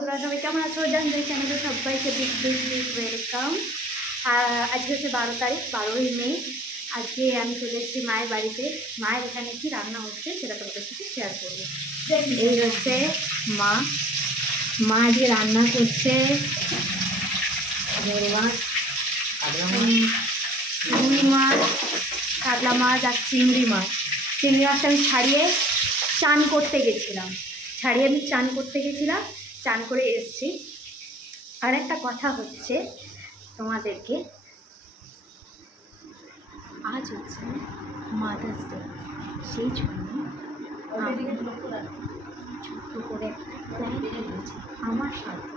বন্ধুরা, সবাই কেমন আছো? জানতে চ্যানেলে সবাইকে বিগ ওয়েলকাম। আজকে হচ্ছে 12 তারিখ, 12ই মে। আজকে আমি চলে এসেছি মায়ের বাড়িতে। মায়ের এখানে কি রান্না হচ্ছে সেটা তোমাদের সাথে শেয়ার করবো। এই হচ্ছে মা আজকে রান্না করছে রুই মাছ, কাতলা মাছ আর চিংড়ি মাছ। চিংড়ি মাছটা আমি ছাড়িয়ে চান করতে গেছিলাম, চান করে এসেছি। আর একটা কথা হচ্ছে তোমাদেরকে, আজ হচ্ছে মাদার্স ডে, সেই জন্য ছোট্ট করে প্ল্যান করেছি আমার সাথে,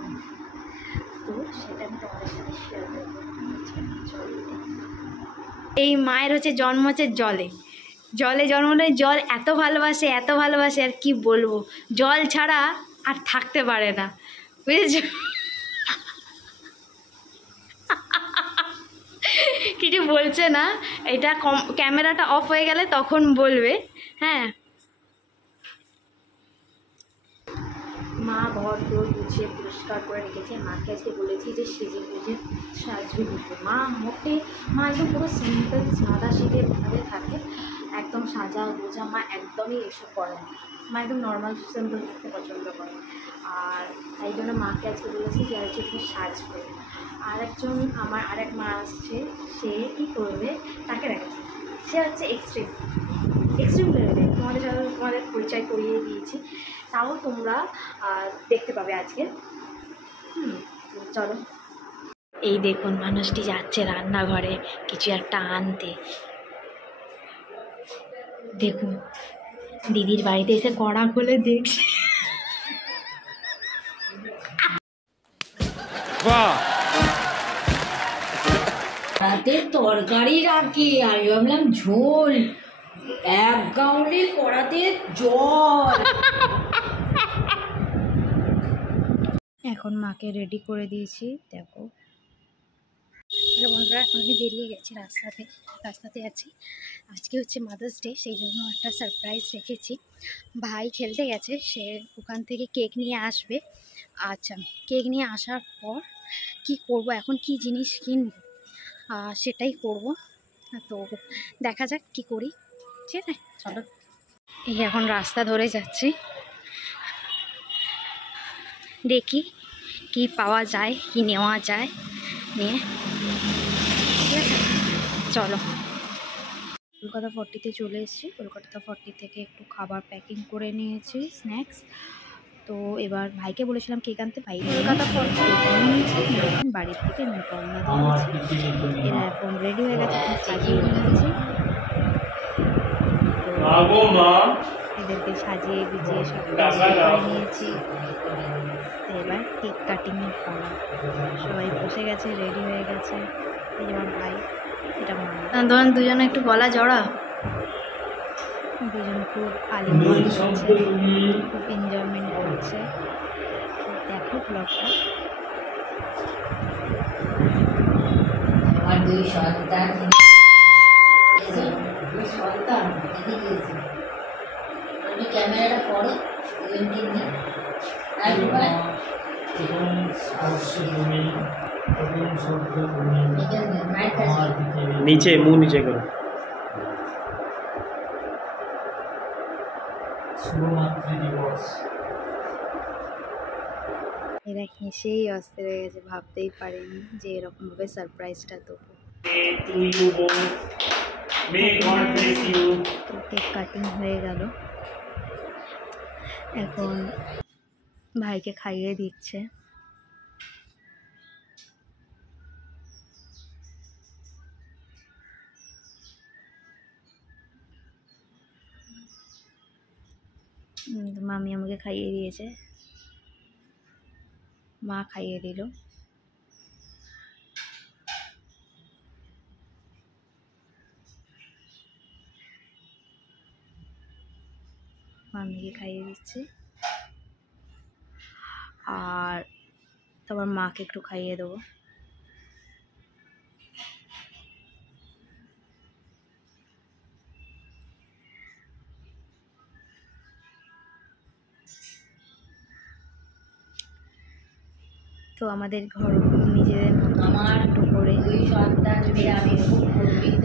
তো সেটা আমি তোমাদের সাথে শেয়ার করবো। এই মায়ের হচ্ছে জন্ম হচ্ছে জলে জন্ম নেয়। জল এত ভালোবাসে আর কি বলবো, জল ছাড়া আর থাকতে পারে না, বুঝেছ? কিছু বলছে না, এটা ক্যামেরাটা অফ হয়ে গেলে তখন বলবে। হ্যাঁ, মা ঘর দোর গুছিয়ে পরিষ্কার করে রেখেছে। মাকে আজকে বলেছি যে সেজে গুজে সাজবে দিতে। মা একদম পুরো সিম্পল সাদা সিধেভাবে থাকে, একদম সাজা গোজা মা একদমই এসব করে না। মা একদম নর্মাল সিম্পল থাকতে পছন্দ করে। আর তাই জন্য মাকে আজকে বলেছি যে আজকে একটু সাজবে। আমার আরেক মা আসছে, সে কী করবে তাকে রেখেছে। সে হচ্ছে এক্সট্রিম লেভেলে। তোমাদের পরিচয় করিয়ে দিয়েছি, তাও তোমরা দেখতে পাবে আজকে। চলো। এই দেখুন, মানুষটি যাচ্ছে রান্নাঘরে কিছু একটা আনতে। দেখুন, দিদির বাড়িতে এসে কড়া খুলে দেখছে। রাতে তরকারি রাখি, আর ভাবলাম ঝোল, এক গাউনে কড়াতে জল। এখন মাকে রেডি করে দিয়েছি। দেখো বন্ধুরা, এখন আমি বেরিয়ে গেছি, রাস্তাতে আছি। আজকে হচ্ছে মাদার্স ডে, সেই জন্য একটা সারপ্রাইজ রেখেছি। ভাই খেলতে গেছে, সে ওখান থেকে কেক নিয়ে আসবে। আচ্ছা, কেক নিয়ে আসার পর কি করব, এখন কি জিনিস কিনব সেটাই করব। তো দেখা যাক কি করি, ঠিক আছে? চলো। এই এখন রাস্তা ধরে যাচ্ছি, দেখি কি পাওয়া যায়, কি নেওয়া যায় নিয়ে, ঠিক আছে? চলো। কলকাতা 40-তে চলে এসেছি। কলকাতা 40 থেকে একটু খাবার প্যাকিং করে নিয়েছি, স্ন্যাক্স। তো এবার ভাইকে বলেছিলাম কেক আনতে, ভাই কলকাতা 40 নিয়েছি, বাড়ির থেকে রওনা দিয়েছি। এরা এখন রেডি হয়ে গেছে, সাজিয়ে নিয়েছি। এদেরকে সাজিয়ে গুজিয়ে সব করে নিয়েছি। তো এবার কেক কাটিংয়ের পালা। সবাই বসে গেছে, রেডি হয়ে গেছে। এই যেমন ভাই, এটা ধরুন দুজনে একটু গলা জড়া, দুজন খুব আলিঙ্গন করছে, খুব এনজয়মেন্ট করছে। দেখো ব্লগটা। আমার দুই সন্তান ক্যামেরাটা করো, नीचे मुंह नीचे करो। शुभ मातृ दिवस। এরা হেসেই অস্থির হয়ে গেছে, ভাবতেই পারেনি যে এরকমভাবে সারপ্রাইজটা দেবো। তো কেক কাটিং হয়ে গেল, এখন ভাইকে খাইয়ে দিচ্ছে। মামি আমাকে খাইয়ে দিয়েছে, মা খাইয়ে দিল। মামিকে খাইয়ে দিচ্ছে, আর তারপর মাকে একটু খাইয়ে দেবো। তো আমাদের ঘর নিজেদের মতো আমার ছোট্ট করে দুই সন্তান পেয়ে আমি খুব গর্বিত।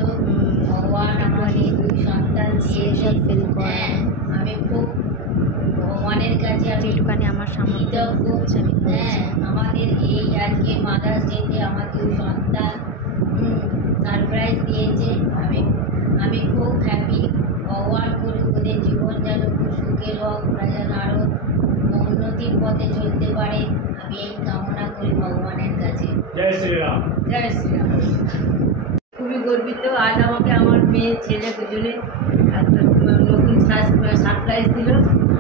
ভগবান আমার এই দুই সন্তান স্পেশাল ফিল করে। হ্যাঁ, আমি খুব ভগবানের কাছে আমি যেটুকানি আমার সামর্থ্য কৃতজ্ঞ। হয়েছে আমি করেছি। হ্যাঁ, আমাদের এই আজকে মাদার্স ডেতে আমার দুই সন্তান সারপ্রাইজ দিয়েছে। আমি আমি খুব হ্যাপি। ভগবান করুক ওদের জীবন যেন খুব সুখের হোক, ওরা যেন আরও উন্নতির পথে চলতে পারে, আমি এই কামনা করি ভগবানের কাছে। জয় শ্রীরাম। জয় শ্রীরাম। খুবই গর্বিত। আজ আমাকে আমার মেয়ে ছেলে দুজনে একটা নতুন সারপ্রাইজ দিল,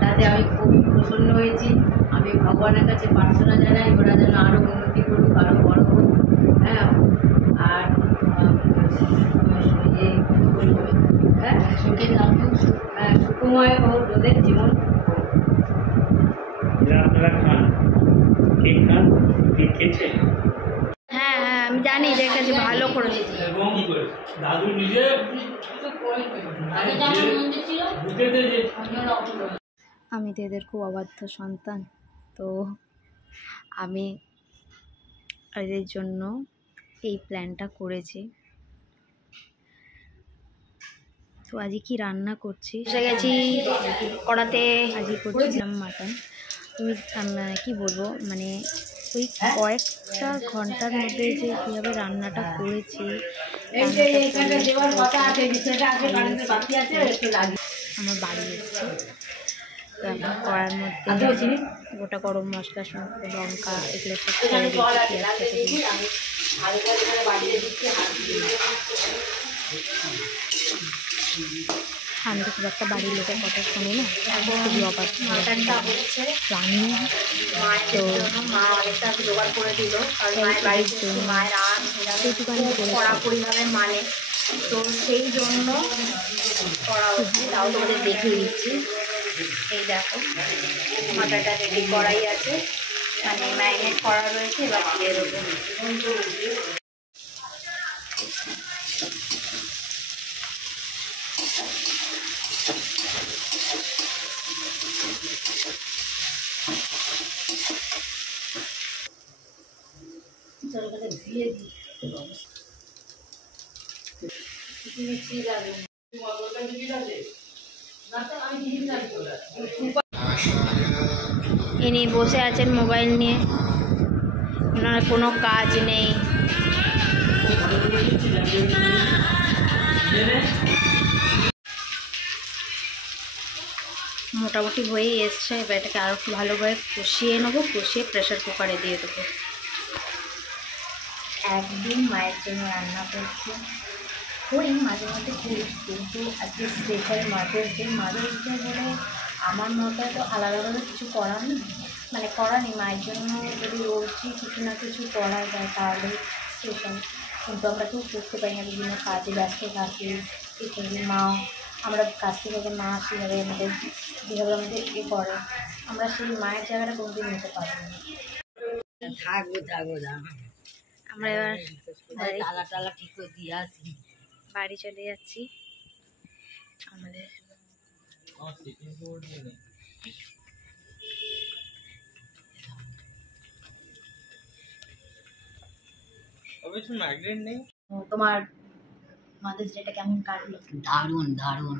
তাতে আমি খুবই প্রসন্ন হয়েছি। আমি ভগবানের কাছে প্রার্থনা জানাই ওরা যেন আরও উন্নতি করুক, আরও বড় হোক। হ্যাঁ, আর হ্যাঁ সুখে থাকুক, হ্যাঁ সুখময় হোক ওদের জীবন। আপনারা খান, কেক খান, কেক খেয়েছে হ্যাঁ হ্যাঁ আমি জানি যে কাছে ভালো করেছে। এবং কি করে দাদু নিজে আগে যেমন মন্দির ছিল বুকেতে যে আমি তো এদের খুব অবাধ্য সন্তান, তো আমি এদের জন্য এই প্ল্যানটা করেছি। তো আজকে কি রান্না করছি, এসে গেছি কড়াতে। আজকে করছিলাম মাটন। তুমি কি বলবো, মানে ওই কয়েকটা ঘন্টার মধ্যে যে কীভাবে রান্নাটা করেছি, আমার বাড়ি এসছে। তো এখন কড়ার মধ্যে গোটা গরম মশলা, লঙ্কা এগুলো সব ছেড়ে দিয়েছি, পেঁয়াজ কেটে দিয়েছি। আমি তো খুব একটা বাড়ির লোকের কথা শুনি না, খুবই অবাক মাটনটা হচ্ছে প্রাণী। তো মা অনেকটা জোগাড় করে দিল, কারণ মায়ের বাড়ির জন্য মায়ের সেইটুকানি করে কড়াকড়িভাবে মানে, তো সেই জন্য করা হচ্ছে। তাও তোমাদের দেখিয়ে দিচ্ছি। এই দেখো মাথাটা রেডি করাই আছে, মানে ম্যারিনেট করা রয়েছে, এবার দিয়ে দেবো। দিয়ে দিই ইনি বসে আছেন মোবাইল নিয়ে, ওনার কোনো কাজ নেই। মোটামুটি হয়েই এসছে, এবার এটাকে আরও একটু ভালোভাবে কষিয়ে নেবো, কষিয়ে প্রেশার কুকারে দিয়ে দেবো। একদিন মায়ের জন্য রান্না করছি, করি মাঝে মাঝে করি, কিন্তু আজকে special mother's day. Mother's day বলে আমার মতে তো আলাদাভাবে কিছু করার নেই, মানে করা নেই। মায়ের জন্য যদি রোজই কিছু না কিছু করা যায় তাহলে স্পেশাল, কিন্তু আমরা কেউ করতে পারি না, বিভিন্ন কাজে ব্যস্ত থাকি। সেখানে মা, আমরা কাছ থেকে মা সেভাবে আমাদের যেভাবে আমাদের করে, আমরা সেই মায়ের জায়গাটা কোনোদিন নিতে পারি না। থাকবো দাঁড়া, আমরা এবার তালা টালা ঠিক করে দিয়ে আসি। বাড়ি চলে যাচ্ছি। আমাদের তোমার মাদার্স ডেটা কেমন কাটলো? দারুণ দারুণ,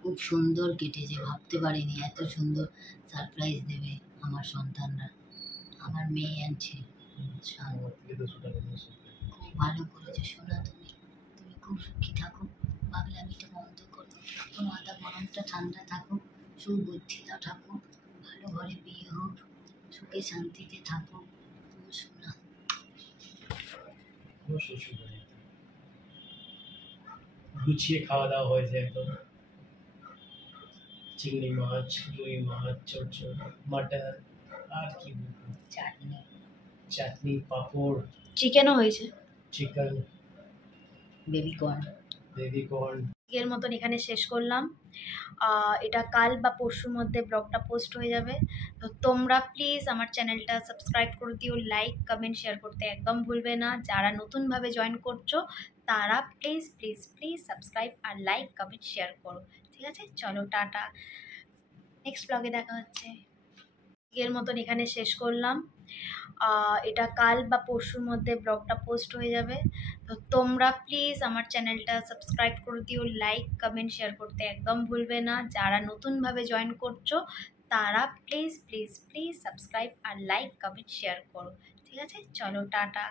খুব সুন্দর কেটেছে। ভাবতে পারিনি এত সুন্দর সারপ্রাইজ দেবে আমার সন্তানরা। আমার মেয়ে আনছে, খুব ভালো করেছো সোনা। তুমি তুমি খুব সুখী থাকো, পাগলামিটা বন্ধ করো, মাথা গরমটা ঠান্ডা থাকো, সুবুদ্ধিটা থাকো, ভালো ঘরে বিয়ে হোক, সুখে শান্তিতে থাকো সোনা। গুছিয়ে খাওয়া দাওয়া হয়েছে একদম। চিংড়ি মাছ, রুই মাছ, চচ্চড়ি, মাটন, আর কি বলবো, চাটনি, চাটনি, পাঁপড়, চিকেনও হয়েছে, চিকেন, বেবি কর্ন। এর মতন এখানে শেষ করলাম। এটা কাল বা পরশুর মধ্যে ব্লগটা পোস্ট হয়ে যাবে। তো তোমরা প্লিজ আমার চ্যানেলটা সাবস্ক্রাইব করে দিও, লাইক কমেন্ট শেয়ার করতে একদম ভুলবে না। যারা নতুনভাবে জয়েন করছো তারা প্লিজ প্লিজ প্লিজ সাবস্ক্রাইব আর লাইক কমেন্ট শেয়ার করো, ঠিক আছে? চলো টাটা, নেক্সট ব্লগে দেখা হচ্ছে। এর মতন এখানে শেষ করলাম। এটা কাল বা পরশুর মধ্যে ব্লগটা পোস্ট হয়ে যাবে। তো তোমরা প্লিজ আমার চ্যানেলটা সাবস্ক্রাইব করে দিও, লাইক কমেন্ট শেয়ার করতে একদম ভুলবে না। যারা নতুনভাবে জয়েন করছো তারা প্লিজ প্লিজ প্লিজ সাবস্ক্রাইব আর লাইক কমেন্ট শেয়ার করো, ঠিক আছে? চলো টাটা,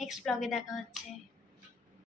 নেক্সট ব্লগে দেখা হচ্ছে।